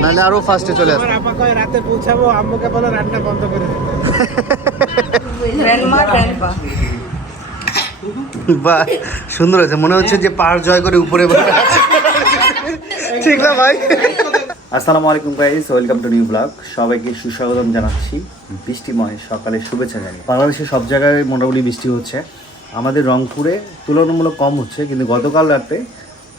নাহলে আরো ফার্স্টে চলে আসবে। আপা কয় রাতে পৌঁছাবো, আম্মুকে বলো রান্না বন্ধ করে দিতে। বাহ, সুন্দর হয়েছে, মনে হচ্ছে যে পাহাড় জয় করে উপরে বসে আছে। ঠিক না ভাই? আসসালামু আলাইকুম guys, welcome to new blog. সবাইকে সুস্বাগতম জানাচ্ছি বৃষ্টিময় সকালের শুভেচ্ছা জানিয়ে। বাংলাদেশের সব জায়গায় মোটামুটি বৃষ্টি হচ্ছে, আমাদের রংপুরে তুলনামূলক কম হচ্ছে, কিন্তু গতকাল রাতে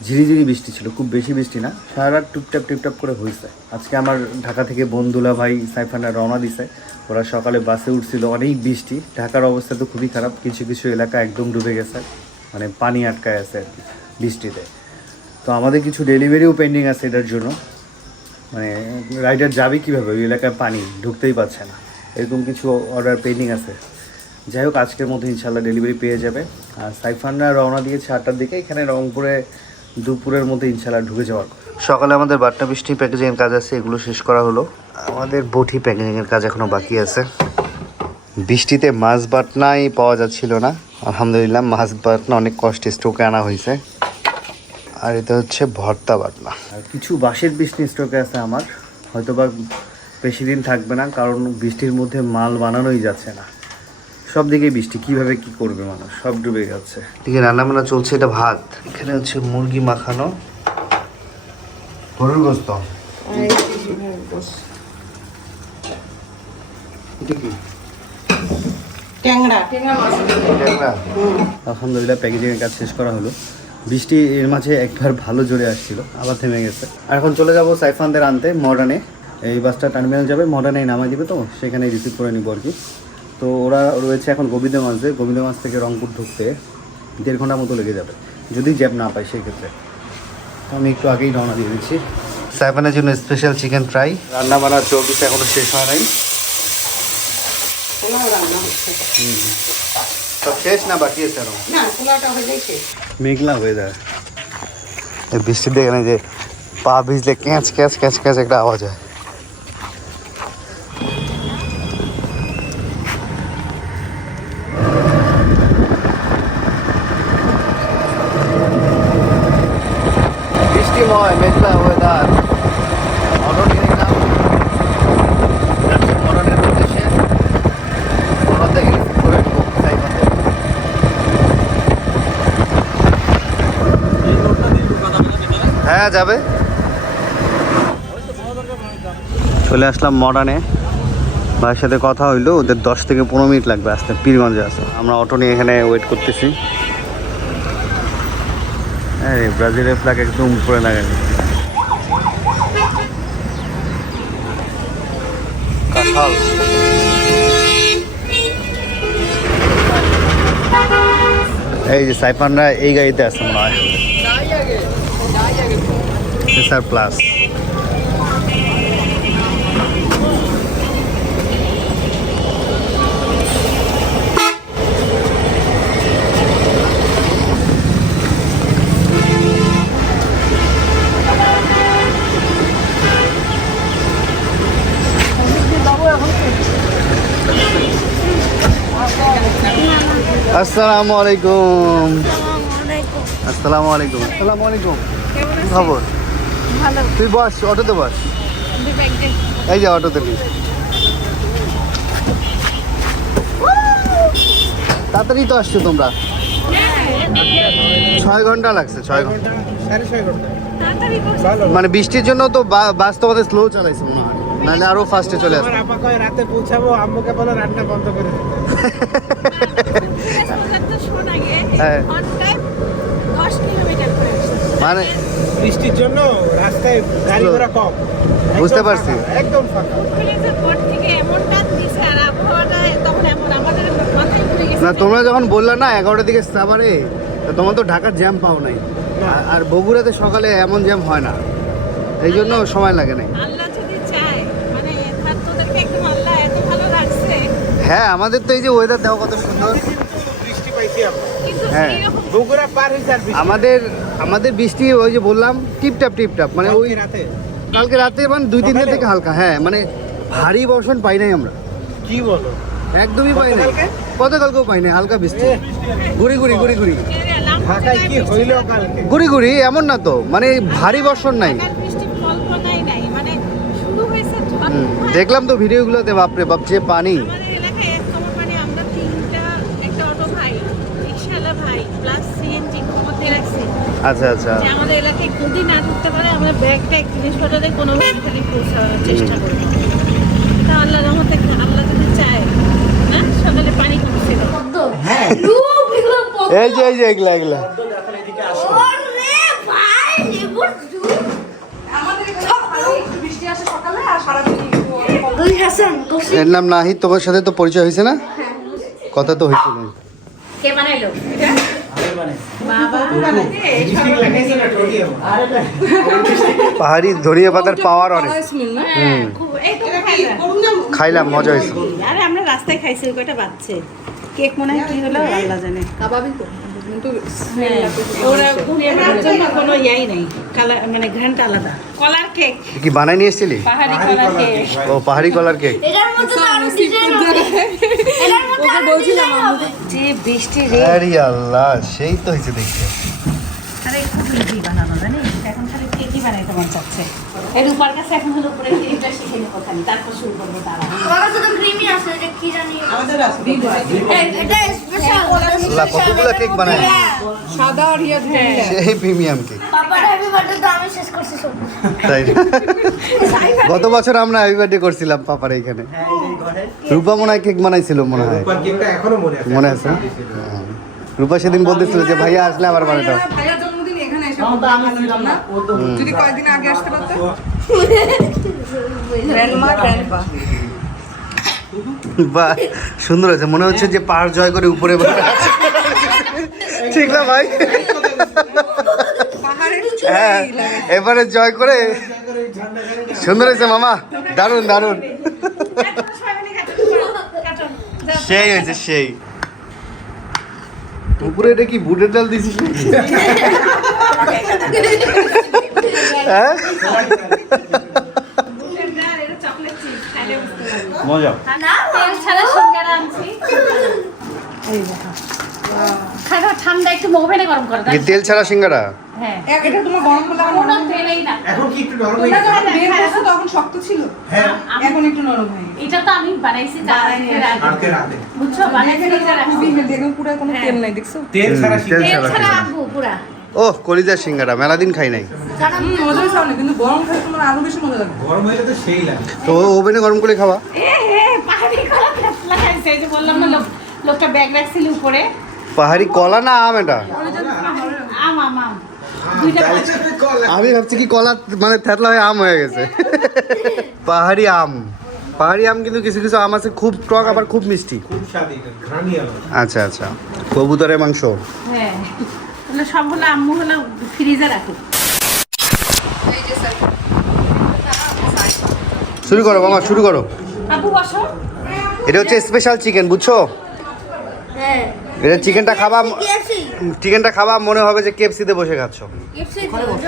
ঝিরিঝিরি বৃষ্টি ছিল, খুব বেশি বৃষ্টি না, সারা রাত টুপটাপ করে হয়েছে। আজকে আমার ঢাকা থেকে বন্ধুলা ভাই সাইফানরা রওনা দিছে, ওরা সকালে বাসে উঠছিল, অনেক বৃষ্টি, ঢাকার অবস্থা তো খুবই খারাপ, কিছু কিছু এলাকা একদম ডুবে গেছে, মানে পানি আটকায় আছে আর কি বৃষ্টিতে। তো আমাদের কিছু ডেলিভারিও পেন্ডিং আছে এটার জন্য, মানে রাইডার যাবে কীভাবে, ওই এলাকায় পানি ঢুকতেই পারছে না, এরকম কিছু অর্ডার পেন্ডিং আছে। যাই হোক, আজকের মধ্যে ইনশাল্লাহ ডেলিভারি পেয়ে যাবে। আর সাইফানরা রওনা দিয়েছে 8টার দিকে, এখানে রংপুরে দুপুরের মধ্যে ইনশাল্লাহ ঢুকে যাওয়ার। সকালে আমাদের বাটনা বৃষ্টি প্যাকেজিংয়ের কাজ আছে, এগুলো শেষ করা হলো। আমাদের বটি প্যাকেজিংয়ের কাজ এখনও বাকি আছে। বৃষ্টিতে মাছ বাটনাই পাওয়া যাচ্ছিল না, আলহামদুলিল্লাহ মাছ বাটনা অনেক কষ্টে স্টোকে আনা হয়েছে। আর এটা হচ্ছে ভর্তা বাটনা। আর কিছু বাঁশের বৃষ্টি স্টকে আছে আমার, হয়তো বা বেশি দিন থাকবে না, কারণ বৃষ্টির মধ্যে মাল বানানোই যাচ্ছে না, সব দিকেই বৃষ্টি, কিভাবে কি করবে মানুষ, সব ডুবে যাচ্ছে। এদিকে রান্নাবান্না চলছে, এটা ভাত, এখানে হচ্ছে মুরগি মাখানো, গরুর গোস্ত, এটা কি ট্যাংরা আলহামদুলিল্লাহ প্যাকেজিংয়ের কাজ শেষ করা হলো। বৃষ্টি এর মাঝে একবার ভালো জোরে আসছিল, আবার থেমে গেছে। আর এখন চলে যাব সাইফানদের আনতে মডার্নে, এই বাসটা টার্মিনাল যাবে, মডার্নে নামাই দিবে, তো সেখানে রিসিভ করে নিব আর কি। তো ওরা রয়েছে এখন গোবিন্দগঞ্জ থেকে রংপুর ঢুকতে 1.5 ঘন্টার মতো লেগে যাবে, যদি জ্যাব না পাই সেক্ষেত্রে। আমি একটু আগেই রওনা দিয়ে দিচ্ছি। সাইফানের জন্য স্পেশাল চিকেন ফ্রাই, রান্না বান্নার চর্বিটা এখনো শেষ হয় নাই। সব শেষ না বাকি আছে আরো? মেঘলা হয়ে যায়, বৃষ্টির দেখে না যে পা ভিজলে ক্যাঁচ ক্যাঁচ ক্যাঁচ ক্যাঁচ একটা আওয়াজ হয়। বৃষ্টিময় মেঘলা ওয়েদার, অটো নিয়ে নিলাম মডার্নের উদ্দেশ্যে। অটো থেকে করে নেবো সাইফানদের। হ্যাঁ যাবে। চলে আসলাম মডার্নে, ভাইয়ের সাথে কথা হইলো, ওদের 10 থেকে 15 মিনিট লাগবে আসতে, পীরগঞ্জে আছে। আমরা অটো নিয়ে এখানে ওয়েট করতেছি। হ্যাঁ, ব্রাজিলের ফ্ল্যাগ একদম উপরে লাগাই। কাঁঠাল, এই যে সাইফানরা এই গাড়িতে আছে মনে হয়, স্যার প্লাস। আসসালামু আলাইকুম। আসসালামু আলাইকুম। আসসালামু আলাইকুম। কি খবর? ভালো। তুই বস, অটোতে বস, এই যে অটোতে নিস। তাড়াতাড়ি তো আসছো তোমরা, 6 ঘন্টা লাগছে, 6 ঘন্টা, 6.5 ঘন্টা। মানে বৃষ্টির জন্য তো বাস তোমাদের স্লো চালাইছে মনে হয়, নাহলে আরো ফার্স্টে চলে আসবে। আপা কয় রাতে পৌঁছাবো, আম্মুকে বলো রান্না বন্ধ করে দিতে। হ্যাঁ, মানে বৃষ্টির জন্য রাস্তায় গাড়ি ঘোড়া কম, বুঝতে একদম পারছি। ফাঁকা, একদম ফাঁকা। না তোমরা যখন বললা না 11টার দিকে সাভারে, তো তোমরা তো ঢাকার জ্যাম পাও নাই, আর বগুড়াতে সকালে এমন জ্যাম হয় না, এই জন্য সময় লাগে নাই। হ্যাঁ, আমাদের তো এই যে ওয়েদার দেখো কত সুন্দর, বৃষ্টি পাইছি আমরা। হ্যাঁ বগুড়া পার হয়েছে আর বৃষ্টি আমাদের বৃষ্টি ওই যে বললাম টিপটাপ, মানে ওই রাতে কালকে রাতে মানে 2-3 থেকে হালকা, হ্যাঁ মানে ভারী বর্ষণ পাই নাই আমরা, কি বলো, একদমই পাই নাই। গতকালকে? গতকালকেও পাই নাই, হালকা বৃষ্টি, গুড়ি গুড়ি গুড়ি গুড়ি ঢাকায় কি হইলো কালকে? গুড়ি গুড়ি, এমন না তো, মানে ভারী বর্ষণ নাই। দেখলাম তো ভিডিওগুলোতে, বাপরে বাপ যে পানি। আমাদের এলাকায় এক কমর মানে আমরা একটা অটো ভাই, রিক্সাওয়ালা ভাই প্লাস সিএনজি কমতে রাখছে। আচ্ছা আচ্ছা। যে আমাদের এলাকায় যদি না ঢুকতে পারে আমরা ব্যাগ জিনিসপত্র কোনোভাবে খালি পৌঁছানোর চেষ্টা করি। তা আল্লাহ রহমতে আল্লাহ যদি চায় না সকালে পানি কমছিল। হ্যাঁ এই যে এগুলা এগুলা এর নাম নাহিদ। তোমার সাথে তো পরিচয় হয়েছে না? কথা তো হয়েছে না। কে বানাইলো? বাবা পাহাড়ি ধনিয়া পাতার পাওয়ার অনেক। খাইলাম, মজা হয়েছে। আরে আমরা রাস্তায় খাইছি, ওই কয়টা বাচ্চে কেক মনে হয় কি হলো আল্লাহ জানে। কাবাবি তো কিন্তু ওরা ওর জন্য কোনো ইয়াই নাই, কালার মানে ঘ্রাণটা আলাদা। কলার কেক কি বানাই নিয়ে এসেছিলি? পাহাড়ি কলার কেক। ও পাহাড়ি কলার কেক। এটার মধ্যে তো আরো ডিজাইন হবে। এটার মধ্যে আরো ডিজাইন হবে। যে বৃষ্টি রে, আরে আল্লাহ, সেই তো হয়েছে দেখতে। আরে খুব ইজি বানানো জানিস, এখন খালি কেকই বানাইতে মন চাচ্ছে। এর উপর কাছে এখন হলো উপরে ক্রিমটা শিখে নিব খালি, তারপর শুরু করবো তারা। আমার কাছে তো ক্রিমি আছে, এটা কি জানি। আমাদের আছে এটা স্পেশাল। আল্লাহ, কতগুলো কেক বানায়। সাদা আর ইয়া সেই প্রিমিয়াম কেক। পাপার হ্যাপি বার্থডে তো আমি শেষ করছি সব। তাই না? গত বছর আমরা হ্যাপি বার্থডে করছিলাম পাপার এইখানে। রূপা মনে হয় কেক বানাইছিল মনে হয়, উপর কেকটা এখনো মনে আছে। মনে আছে না? হ্যাঁ। রূপা সেদিন বলতেছিল যে ভাইয়া আসলে আবার বানাতাম। ভাইয়ার জন্মদিন এখানে এসে বানাতাম না? যদি কয়েকদিন আগে আসতে পারতো। গ্র্যান্ডমা গ্র্যান্ডপা বাহ, সুন্দর হয়েছে। মনে হচ্ছে যে পাহাড় জয় করে উপরে বসে আছে। ঠিক না ভাই? পাহাড়ের হ্যাঁ, চূড়ায় লাগে। এবারে জয় করে। সুন্দর হয়েছে মামা, দারুণ দারুণ। সেই হয়েছে সেই। উপরে এটা কি বুটের ডাল দিছিস নাকি? হ্যাঁ, মজা। তেল ছাড়া সিঙ্গারা আনছি। খাওয়া ঠান্ডা একটু ওভেনে গরম করে দাও। কি তেল ছাড়া সিঙ্গারা? হ্যাঁ, এটা তোমার গরম করলে আমার কোনো নরম হয়ে তেলেই না। এখন কি একটু নরম হয়ে তোমরা গেছে? যখন বের করছো তখন শক্ত ছিল, হ্যাঁ এখন একটু নরম হয়ে গেছে। এটা তো আমি বানাইছি আজকে রাতে বুঝছো, বানাইছি খুবই healthy, একদম পুরো কোনো তেল নাই, দেখছো? তেল ছাড়া তেল তেল ছাড়া ছাড়া সিঙ্গারা। আনবো পুরা। ওহ, কলিজার সিঙ্গারা মেলা দিন খাই নাই। মজা হয়েছে অনেক, কিন্তু গরম খেলে তোমার আরো বেশি মজা লাগবে। গরম হইলে তো সেই লাগে। তো ওভেনে গরম করে খাওয়া। পাহাড়ি কলা খেসলা খাইছে, এই যে বললাম না লোকটা ব্যাগ রাখছিল উপরে। পাহাড়ি কলা না আম এটা? আম আম আম দুইটা আমি ভাবছি কি কলা মানে থেতলা হয়ে আম হয়ে গেছে। পাহাড়ি আম, পাহাড়ি আম কিন্তু কিছু কিছু আম আছে খুব টক আবার খুব মিষ্টি। খুব স্বাদ এটা, ঘ্রাণই আলাদা। আচ্ছা আচ্ছা। কবুতরের মাংস। হ্যাঁ, তাহলে সব হলো আম্মু হলো ফ্রিজে রাখো। এই যে স্যার, শুরু করো মামা, শুরু করো। আপু বসো। এটা হচ্ছে স্পেশাল চিকেন, বুঝছো? হ্যাঁ এটা চিকেনটা খাবা, কেএফসি চিকেনটা খাবা মনে হবে যে কেএফসিতে বসে খাচ্ছ। কেএফসি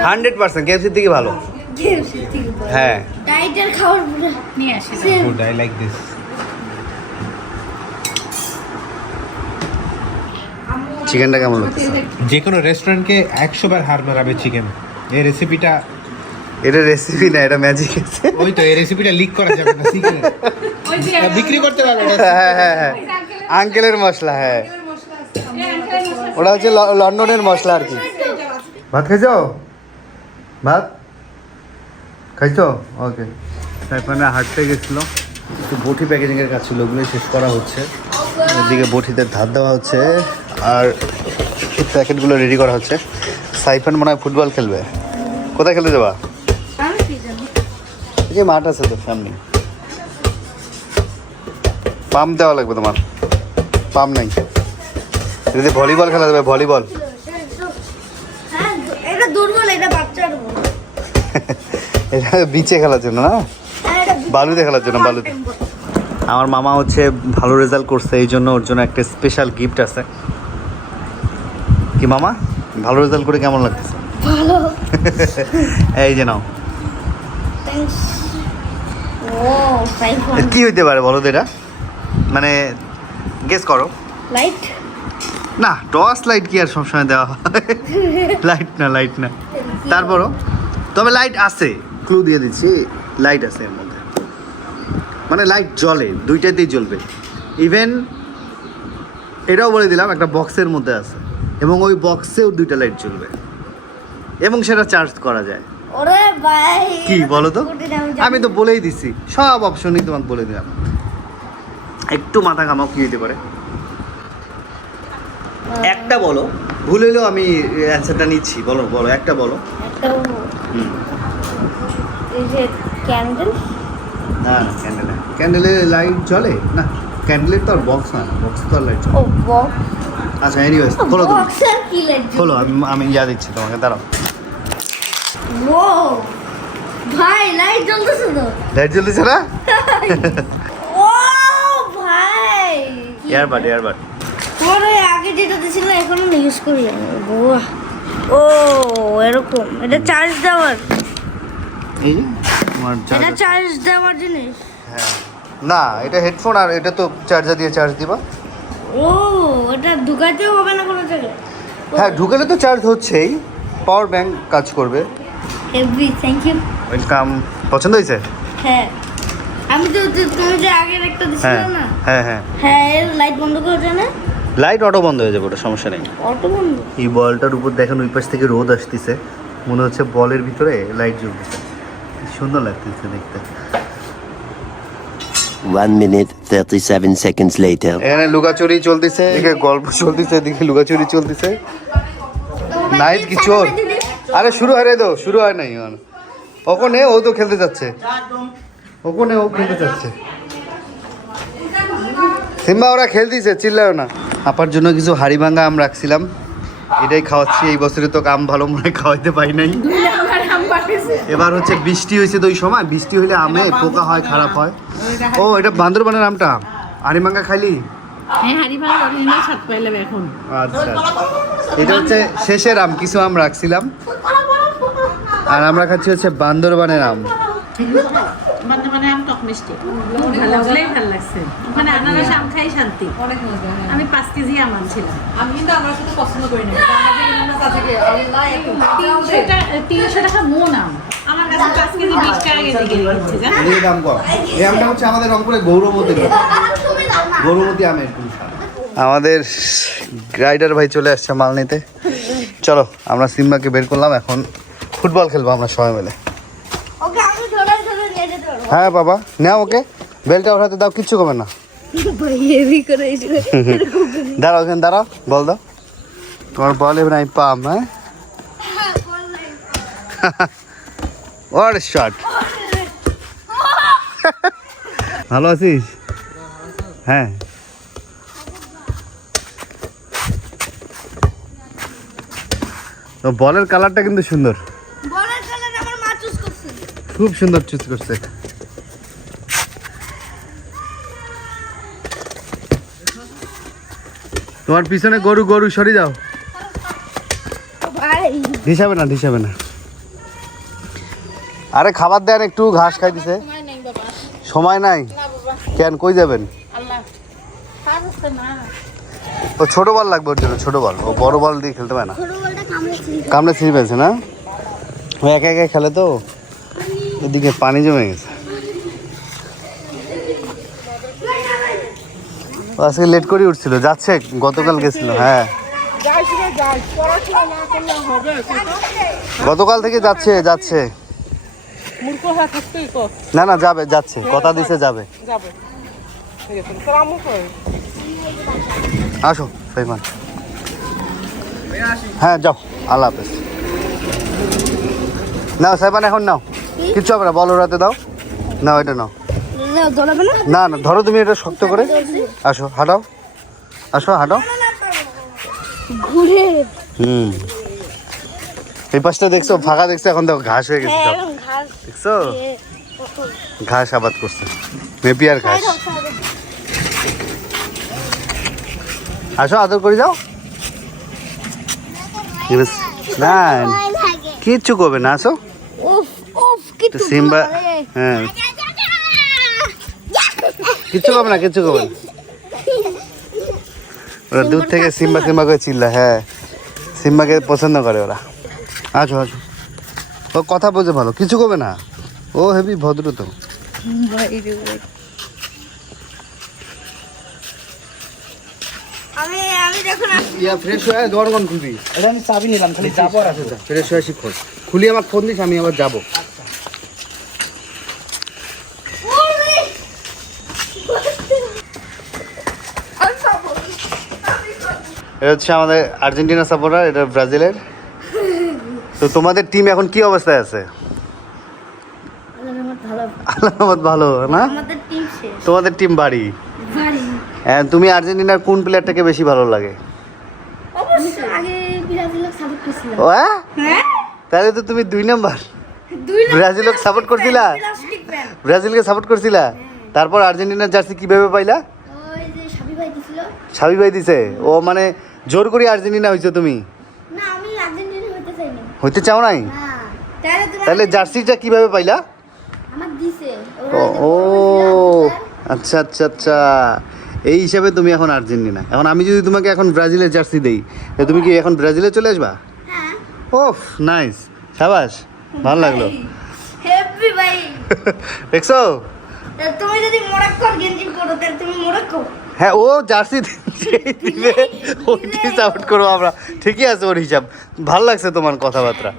100% কেএফসি থেকে ভালো। কেএফসি থেকে হ্যাঁ, ডাইটের খাবার পুরো নিয়ে আসি। Good, I like this. চিকেনটা কেমন লাগছে? যে কোনো রেস্টুরেন্টকে 100 বার হার মারাবে চিকেন। এই রেসিপিটা, এটা রেসিপি না, এটা ম্যাজিক আছে। ওই তো এই রেসিপিটা লিক করা যাবে না, সিক্রেট। ওই যে বিক্রি করতে পারবে না। হ্যাঁ হ্যাঁ হ্যাঁ, আঙ্কেলের মশলা। হ্যাঁ, ওটা হচ্ছে লন্ডনের মশলা আর কি। ভাত খাইছো? ভাত খাইছো? ওকে। তারপরে হাঁটতে গেছিলো, একটু বটি প্যাকেজিংয়ের কাজ ছিল, ওগুলোই শেষ করা হচ্ছে। এদিকে বটিতে ধার দেওয়া হচ্ছে আর প্যাকেটগুলো রেডি করা হচ্ছে। সাইফান মনে হয় ফুটবল খেলবে। কোথায় খেলতে যাবা? আমি কি জানি এই যে মাঠ আছে তো সামনে। পাম্প দেওয়া লাগবে তোমার, পাম্প নাই। যদি ভলিবল খেলা যাবে, ভলিবল। হ্যাঁ এটা দুর্বল, এটা বাচ্চার বল। এটা বিচে খেলার জন্য না, হ্যাঁ এটা বালুতে খেলার জন্য, বালুতে। আমার মামা হচ্ছে ভালো রেজাল্ট করছে, এই জন্য ওর জন্য একটা স্পেশাল গিফট আছে। কি মামা, ভালো রেজাল্ট করে কেমন লাগতেছে? ভালো এই যে নাও। থ্যাঙ্কস। ও 5 কি হইতে পারে বলো তো এটা? মানে গেস করো। লাইট না, টর্চ লাইট কি আর সবসময় দেওয়া হয়? লাইট না, লাইট না। তারপরও তবে লাইট আছে, ক্লু দিয়ে দিচ্ছি, লাইট আছে এর মধ্যে। মানে লাইট জ্বলে, দুইটাতেই জ্বলবে। ইভেন এটাও বলে দিলাম একটা বক্সের মধ্যে আছে এবং ওই বক্সেও দুইটা লাইট জ্বলবে এবং সেটা চার্জ করা যায়। ওরে ভাই কি বলো তো, কঠিন, আমি আমি তো বলেই দিছি, সব অপশনই তোমাকে বলে দিলাম। একটু মাথা ঘামাও, কি হতে পারে একটা বলো, ভুল হইলেও আমি অ্যান্সারটা নিচ্ছি। বলো বলো, একটা বলো। একটা হুম। এই যে ক্যান্ডেল, না না, ক্যান্ডেল, ক্যান্ডেলে লাইট জ্বলে না, ক্যান্ডেলের তো আর বক্স না, বক্স তো আর লাইট জ্বলে। ও বক্স, আচ্ছা এনিওয়েজ, খোলো তুমি, বক্সের কি লাইট? খোলো, আমি ইয়া দিচ্ছি তোমাকে, দাঁড়াও। ও ভাই লাইট জ্বলতেছে তো। লাইট জ্বলতেছে না? ও ভাই এয়ারবাড, এয়ারবাড। পরে আগে যেটা দিছিল এখন ইউজ করি আমি। বাহ, ও এরকম, এটা চার্জ দেওয়ার, এই যে তোমার এটা চার্জার। চার্জ দেওয়ার জিনিস। হ্যাঁ, না এটা হেডফোন, আর এটা তো চার্জার দিয়ে চার্জ দিবা। ও এটা ঢুকাইতেও হবে না কোনো জায়গায়? হ্যাঁ, ঢুকালে তো চার্জ হচ্ছেই, পাওয়ার ব্যাংক কাজ করবে। Heavy, thank you. ওয়েলকাম। পছন্দ হয়েছে? হ্যাঁ, আমি তো তুমি যে আগের একটা দিছিলে হ্যাঁ না, হ্যাঁ হ্যাঁ, হ্যাঁ এর লাইট বন্ধ করে যায় না? লাইট অটো বন্ধ হয়ে যাবে, ওটা সমস্যা নেই। অটো বন্ধ? এই বলটার উপর দেখেন ওই পাশ থেকে রোদ আসতেছে, মনে হচ্ছে বলের ভিতরে লাইট জ্বলতেছে, কি সুন্দর লাগতেছে দেখতে। 1 minute 37 seconds later. এখানে লুকাচুরি চলতেছে, এদিকে গল্প চলতেছে, এদিকে লুকাচুরি চলতেছে। নাইট কি চোর? আরে শুরু হয় রে, তো শুরু হয় নাই এখন। ওখানে ও তো খেলতে যাচ্ছে, ওখানে ও খেলতে যাচ্ছে। সিম্বা ওরা খেলতেছে, চিল্লাও না। আপার জন্য কিছু হাড়ি ভাঙ্গা আম রাখছিলাম, এটাই খাওয়াচ্ছি। এই বছরে তো আম ভালো মনে খাওয়াইতে পাই নাই। এবার হচ্ছে বৃষ্টি হয়েছে তো, ওই সময় বৃষ্টি হইলে আমে পোকা হয়, খারাপ হয়। ও এটা বান্দরবানের আমটা, হাড়ি ভাঙ্গা খাইলি? হ্যাঁ, হাড়ি ভালো অরিজিনাল স্বাদ পাইলাম এখন। আচ্ছা, এটা হচ্ছে শেষের আম, কিছু আম রাখছিলাম আর আমরা খাচ্ছি হচ্ছে বান্দরবানের আম। মানে আম টক মিষ্টি, ভালো লাগছে। ওখানে আনারস আম খাই শান্তি। অনেক মজা। হ্যাঁ। আমি 5 কেজি আম আনছিলাম। আমি কিন্তু আমার সাথে পছন্দ করি না, আমাদের আনারস আছে কি আল্লাহ এত 300 টাকা মন আম, আমার কাছে 5 কেজি 20 টাকা কেজি কিনে দিচ্ছে, জানেন? এর দাম কম। এই আমটা হচ্ছে আমাদের রংপুরে গৌরমতি, গৌরমতি আমের। আমাদের রাইডার ভাই চলে আসছে মাল নিতে। চলো আমরা সিম্বাকে বের করলাম, এখন ফুটবল খেলবো আমরা সবাই মিলে। ওকে আমি ধরে ধরে নিয়ে যেতে পারবো? হ্যাঁ বাবা, নাও ওকে, বেলটা ওঠাতে দাও, কিচ্ছু করবে না। ভাই হেভি করে এসে দাঁড়াও, ওখানে দাঁড়াও, বল দাও। তোমার বল এবার আমি পাম। হ্যাঁ, ওর শট। ভালো আছিস? হ্যাঁ, তো বলের কালারটা কিন্তু সুন্দর, বলার কারণে আমার মা চুজ করছে। খুব সুন্দর চুজ করছে। তোমার পিছনে গরু, গরু সরি যাও, ভাই ঢিসাবে না, ঢিসাবে না। আরে খাবার দেন, একটু ঘাস খাই দিছে। সময় নাই কেন, কই যাবেন? ও ছোট বল লাগবে ওর জন্য, ছোট বল, ও বড় বল দিয়ে খেলতে পারে না। ছোট বলটা কামড়েছি। কামড়ে ছিঁড়ে পেয়েছে না, ও একা একা খেলে তো, এদিকে পানি জমে গেছে। ও আজকে লেট করে উঠছিল, যাচ্ছে, গতকাল গেছিল। হ্যাঁ, গতকাল থেকে যাচ্ছে যাচ্ছে। না না, যাবে, যাচ্ছে, কথা দিছে যাবে। আসো সাইমান, হ্যাঁ যাও, আল্লাহ হাফেজ। নাও সাইমান, এখন নাও, কিচ্ছু হবে না, বল ওড়াতে দাও। নাও এটা নাও। না দৌড়াবে না? না না, ধরো তুমি এটা শক্ত করে। আসো, হাঁটাও, আসো হাঁটাও। ঘুরে এই পাশটা দেখছো ফাঁকা, দেখছো, এখন দেখো ঘাস হয়ে গেছে সব, এখন ঘাস দেখছো? ঘাস আবাদ করছে, নেপিয়ার ঘাস। আসো, আদর করে যাও। না কিচ্ছু করবে না, আসো। উফ উফ কি তো সিম্বা, হ্যাঁ কিচ্ছু করবে না, কিচ্ছু করবে না। ওরা দূর থেকে সিম্বা সিম্বা করে চিল্লা। হ্যাঁ, সিম্বাকে পছন্দ করে ওরা। আছো আছো, ও কথা বোঝে ভালো, কিছু করবে না, ও হেবি ভদ্র তো। আমি আমি দেখুন ইয়া ফ্রেশ হয়ে গরম খুলবি। এটা আমি চাবি নিলাম, খালি যাবো আর আসবো। ফ্রেশ হয়ে শিখো। খুলি আমার ফোন দিস, আমি আবার যাবো। এটা হচ্ছে আমাদের আর্জেন্টিনা সাপোর্টার, এটা ব্রাজিলের। তো তোমাদের টিম এখন কি অবস্থায় আছে? আল্লাহ ভালো না? আমাদের টিম শেষ। তোমাদের টিম বাড়ি। হ্যাঁ, তুমি আর্জেন্টিনার কোন প্লেয়ারটাকে বেশি ভালো লাগে? অবশ্যই আগে ব্রাজিলকে সাপোর্ট করছিলাম। ও হ্যাঁ, তাহলে তো তুমি 2 নাম্বার। ব্রাজিলকে সাপোর্ট করছিলা? ব্রাজিলকে সাপোর্ট করছিলা? তারপর আর্জেন্টিনার জার্সি কিভাবে পাইলা? ওই যে সাবি ভাই দিছিল। সাবি ভাই দিছে। ও মানে জোর করে আর্জেন্টিনা হইছো তুমি? না, আমি আর্জেন্টিনা হতে চাইনি। হইতে চাও নাই? না, তাহলে জার্সিটা কিভাবে পাইলা? আমার দিছে। ও আচ্ছা আচ্ছা আচ্ছা, এই হিসাবে তুমি এখন আর্জেন্টিনা। এখন আমি যদি তোমাকে এখন ব্রাজিলের জার্সি দেই, তুমি কি এখন ব্রাজিলে চলে আসবা? হ্যাঁ। ওফ নাইস, শাবাশ, ভালো লাগলো। হ্যাপি ভাই। দেখছো? তুমি যদি মোরক্কোর গেঞ্জি পরো তাহলে তুমি মোরক্কো। হ্যাঁ, ও জার্সি দিবে, ওকে সাপোর্ট করো আমরা। ঠিকই আছে ওর হিসাব। ভালো লাগছে তোমার কথাবার্তা।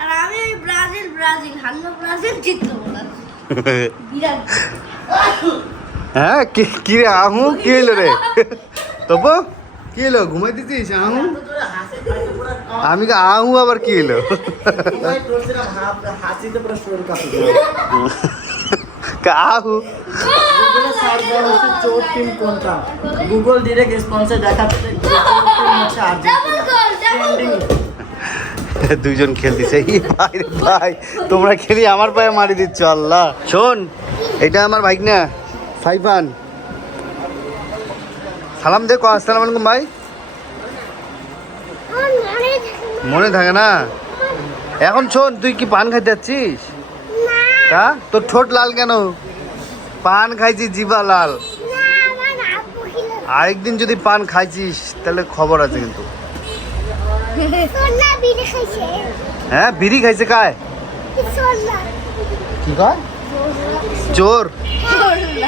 আর আমি ওই ব্রাজিল হারলো, ব্রাজিল জিতলো না। বিরাট। হ্যাঁ, কি রে আহু, কি হইলো রে? তবু কি হলো, ঘুমাই দিছিস আহু? আমি আহু আবার কি হইলো? আহু গুগল ডিরেক্ট রেসপন্সে দেখাচ্ছে যে হচ্ছে ডাবল গোল, ডাবল গোল। দুইজন খেলতেছে। ভাই রে ভাই, তোমরা খেলি আমার পায়ে মারি দিচ্ছ। আল্লাহ, শোন, এটা আমার ভাইগনা সাইফান। সালাম দে, আসসালামু আলাইকুম ভাই। মনে থাকে না? এখন শোন, তুই কি পান খাইতে যাচ্ছিস? তা তোর ঠোঁট লাল কেন? পান খাইছিস, জিবা লাল। আরেকদিন যদি পান খাইছিস তাহলে খবর আছে কিন্তু। হ্যাঁ, বিড়ি খাইছে কায়? কি কয়? চোর।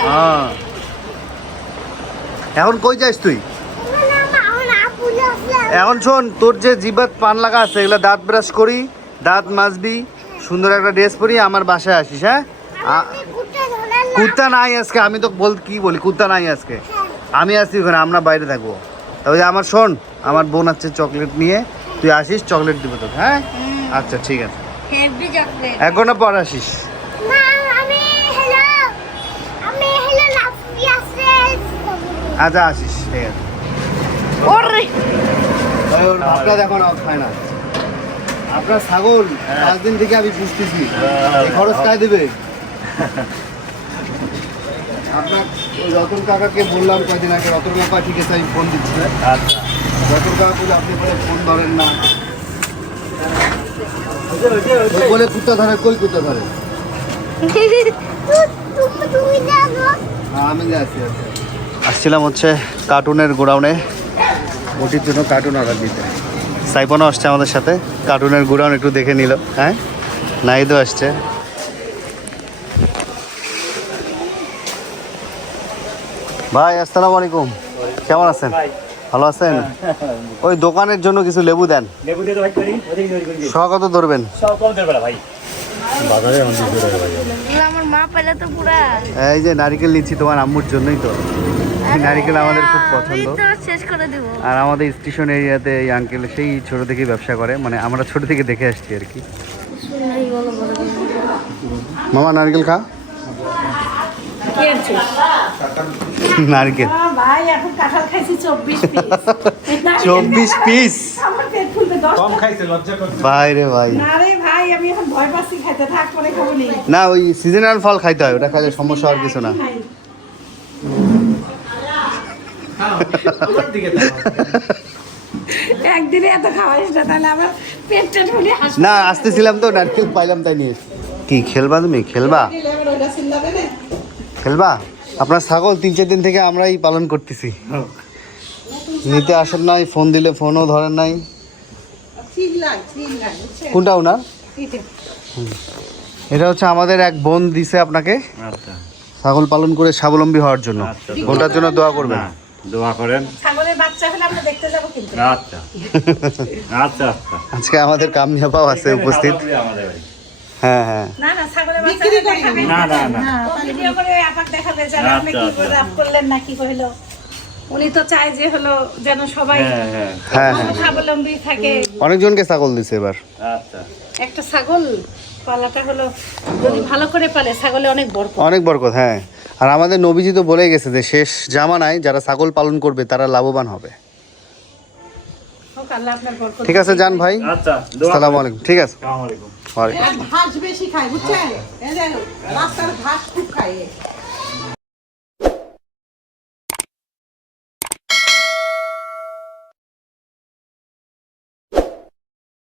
হ্যাঁ, এখন কই যাস তুই? এখন শোন, তোর যে জিবাত পান লাগা আছে, এগুলো দাঁত ব্রাশ করি, দাঁত মাজবি, সুন্দর একটা ড্রেস পরি আমার বাসায় আসিস। হ্যাঁ, কুত্তা নাই আজকে। আমি তো কি বলি, কুত্তা নাই আজকে। আমি আসছি ওখানে, আমরা বাইরে থাকবো। তবে আমার শোন, আমার বোন আছে চকলেট নিয়ে, তুই আসিস, চকলেট দিব তোকে। হ্যাঁ আচ্ছা ঠিক আছে, হেভি চকলেট। 1 ঘন্টা পর আসিস। আচ্ছা আসিস, ঠিক আছে। ওরে আপনার দেখো না, খায় না আপনার ছাগল। 5 দিন থেকে আমি বুঝতেছি, এই খরচ কায় দেবে? আপনার রতন কাকাকে বললাম কয়দিন আগে, রতন কাকা ঠিক আছে আমি ফোন দিচ্ছি। রতন কাকা বলে আপনি বলে ফোন ধরেন না, বলে কুত্তা ধরে। কই কুত্তা ধরে? আমি যাচ্ছি। আসছিলাম হচ্ছে কার্টুনের গোডাউনে, ওটির জন্য কার্টুন অর্ডার দিতে। সাইফনও আসছে আমাদের সাথে, কার্টুনের গোডাউন একটু দেখে নিল। হ্যাঁ, নাহিদও আসছে। ভাই আসসালামু আলাইকুম, কেমন আছেন? ভালো আছেন? ওই দোকানের জন্য কিছু লেবু দেন। লেবু দিয়ে ভাই করি, ওদিক দিয়ে করি। শ কত ধরবেন? সব কম দেবে ভাই। বাজারে অনেক দূরে ভাই। আমার মা পেলে তো পুরা। এই যে নারকেল নিচ্ছি তোমার আম্মুর জন্যই তো। এই নারকেল আমাদের খুব পছন্দ। আমি তো শেষ করে দেব। আর আমাদের স্টেশন এরিয়াতে এই আঙ্কেল সেই ছোট থেকেই ব্যবসা করে, মানে আমরা ছোট থেকে দেখে আসছি আর কি। মামা নারকেল খা। নারকেল ভাই এখন কাঁঠাল খাইছি 24 পিস। 24 পিস। আমার পেট ফুলবে 10 কম খাইছে, লজ্জা করছে। ভাই রে ভাই, না রে ভাই, আমি এখন ভয় পাচ্ছি খাইতে, থাক পরে খাবো নি। না ওই সিজনাল ফল খাইতে হয়, ওটা খাইলে সমস্যা আর কিছু না। আমার দিকে তাকাও। একদিনে এত খাওয়াইস না, তাহলে আমার পেটটা ঢুলে হাসি। না আসতেছিলাম তো, নারকেল পাইলাম তাই নিয়ে এসেছি। কি খেলবা তুমি? খেলবা? খেলবা? আপনার ছাগল 3-4 দিন থেকে আমরাই পালন করতেছি। নিতে আসেন নাই, ফোন দিলে ফোনও ধরেন নাই। কোনটা ওনার? এটা হচ্ছে আমাদের এক বোন দিছে আপনাকে ছাগল পালন করে স্বাবলম্বী হওয়ার জন্য। বোনটার জন্য দোয়া করবেন। দোয়া করেন। ছাগলের বাচ্চা বাচ্চা হলে আমরা দেখতে যাবো কিন্তু। আচ্ছা আচ্ছা আচ্ছা আজকে আমাদের কামনিয়াপাও আছে উপস্থিত। আমাদের বাড়ি হ্যাঁ হ্যাঁ না না ছাগলের বাচ্চা বিক্রি করি দেখাবে না না না ভিডিও করে আপাক দেখাবে যে আপনি কি করে আপ করলেন না কি কইলো। উনি তো চায় যে হলো যেন সবাই হ্যাঁ হ্যাঁ হ্যাঁ হ্যাঁ স্বাবলম্বী থাকে। অনেকজনকে ছাগল দিছে এবার। আচ্ছা একটা ছাগল পালাটা হলো যদি ভালো করে পালে ছাগলে অনেক বড়। অনেক বরকত, হ্যাঁ। আর আমাদের নবীজি তো বলে গেছে যে শেষ জামানায় যারা ছাগল পালন করবে তারা লাভবান হবে। হোক আল্লাহ আপনার বরকত। ঠিক আছে যান ভাই, আচ্ছা আসসালামু আলাইকুম। ঠিক আছে, আসসালামু আলাইকুম। ওয়ালাইকুম। ঘাস বেশি খায় বুঝছেন? এই যে রাস্তার ঘাস খুব খায়